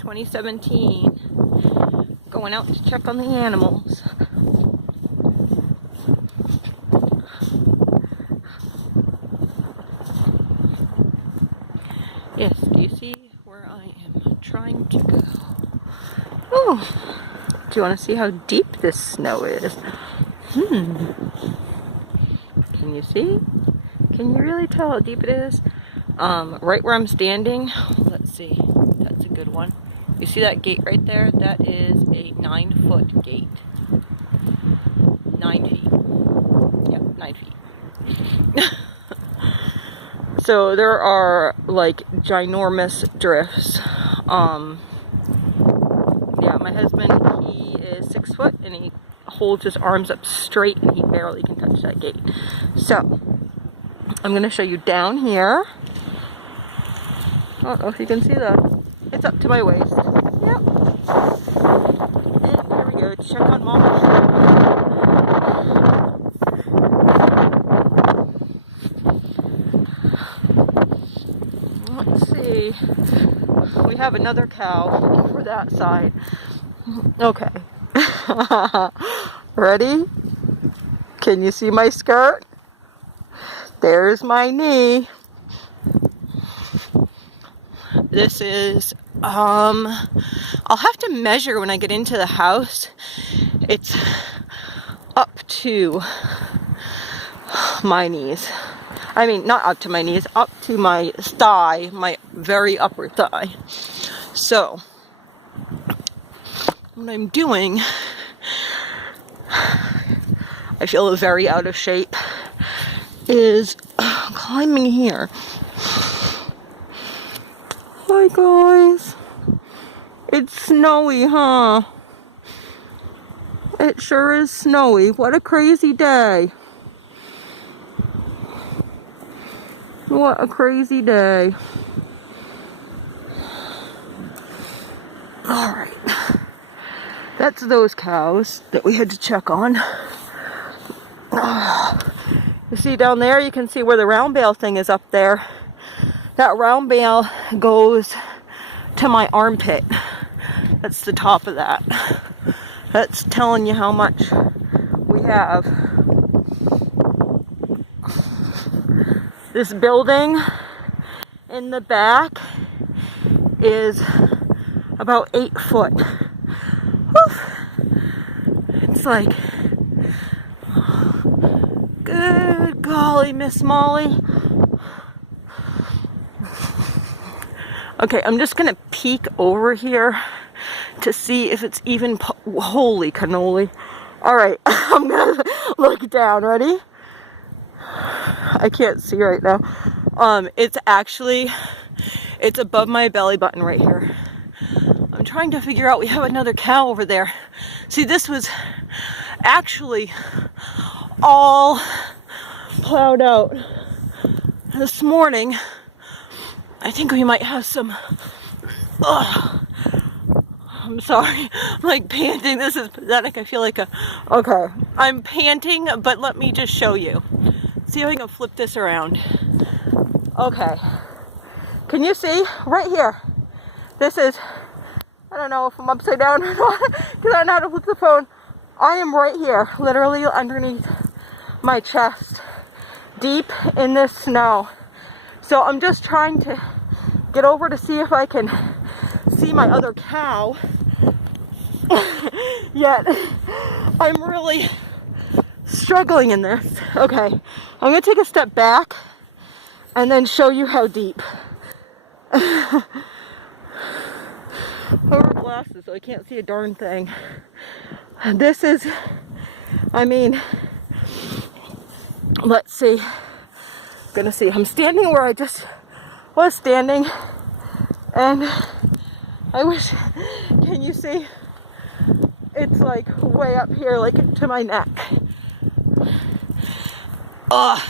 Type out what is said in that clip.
2017. Going out to check on the animals. Yes, do you see where I am trying to go? Oh, do you want to see how deep this snow is? Can you see? Can you really tell how deep it is? Right where I'm standing, let's see, that's a good one. You see that gate right there? That is a 9-foot gate. 9 feet. Yep, 9 feet. So there are like ginormous drifts. Yeah, my husband, he is 6 foot and he holds his arms up straight and he barely can touch that gate. So I'm going to show you down here. I don't know if you can see that. It's up to my waist. Yep. And here we go. Check on Mama. Let's see. We have another cow over that side. Okay. Ready? Can you see my skirt? There's my knee. This is, I'll have to measure when I get into the house. It's up to my knees. I mean, not up to my knees, up to my thigh, my very upper thigh. So, what I'm doing, I feel very out of shape, is climbing here. Hi guys, it's snowy, huh? It sure is snowy. What a crazy day. What a crazy day. Alright, that's those cows that we had to check on. You see down there, you can see where the round bale thing is up there. That round bale goes to my armpit. That's the top of that. That's telling you how much we have. This building in the back is about 8 foot. Whew. It's like, good golly, Miss Molly. Okay, I'm just gonna peek over here to see if it's even, holy cannoli. All right, I'm gonna look down, ready? I can't see right now. It's above my belly button right here. I'm trying to figure out, we have another cow over there. See, this was actually all plowed out this morning. I think we might have some, I'm sorry, I'm like panting. This is pathetic. I feel like okay, I'm panting, but let me just show you. See if I can flip this around. Okay, can you see right here? This is, I don't know if I'm upside down or not, because I don't know how to flip the phone. I am right here, literally underneath my chest, deep in this snow. So I'm just trying to get over to see if I can see my other cow. Yet I'm really struggling in this. Okay, I'm gonna take a step back and then show you how deep. I wear glasses so I can't see a darn thing. This is, I mean, let's see. Gonna see. I'm standing where I just was standing, and I wish, can you see? It's like way up here, like to my neck. Ugh.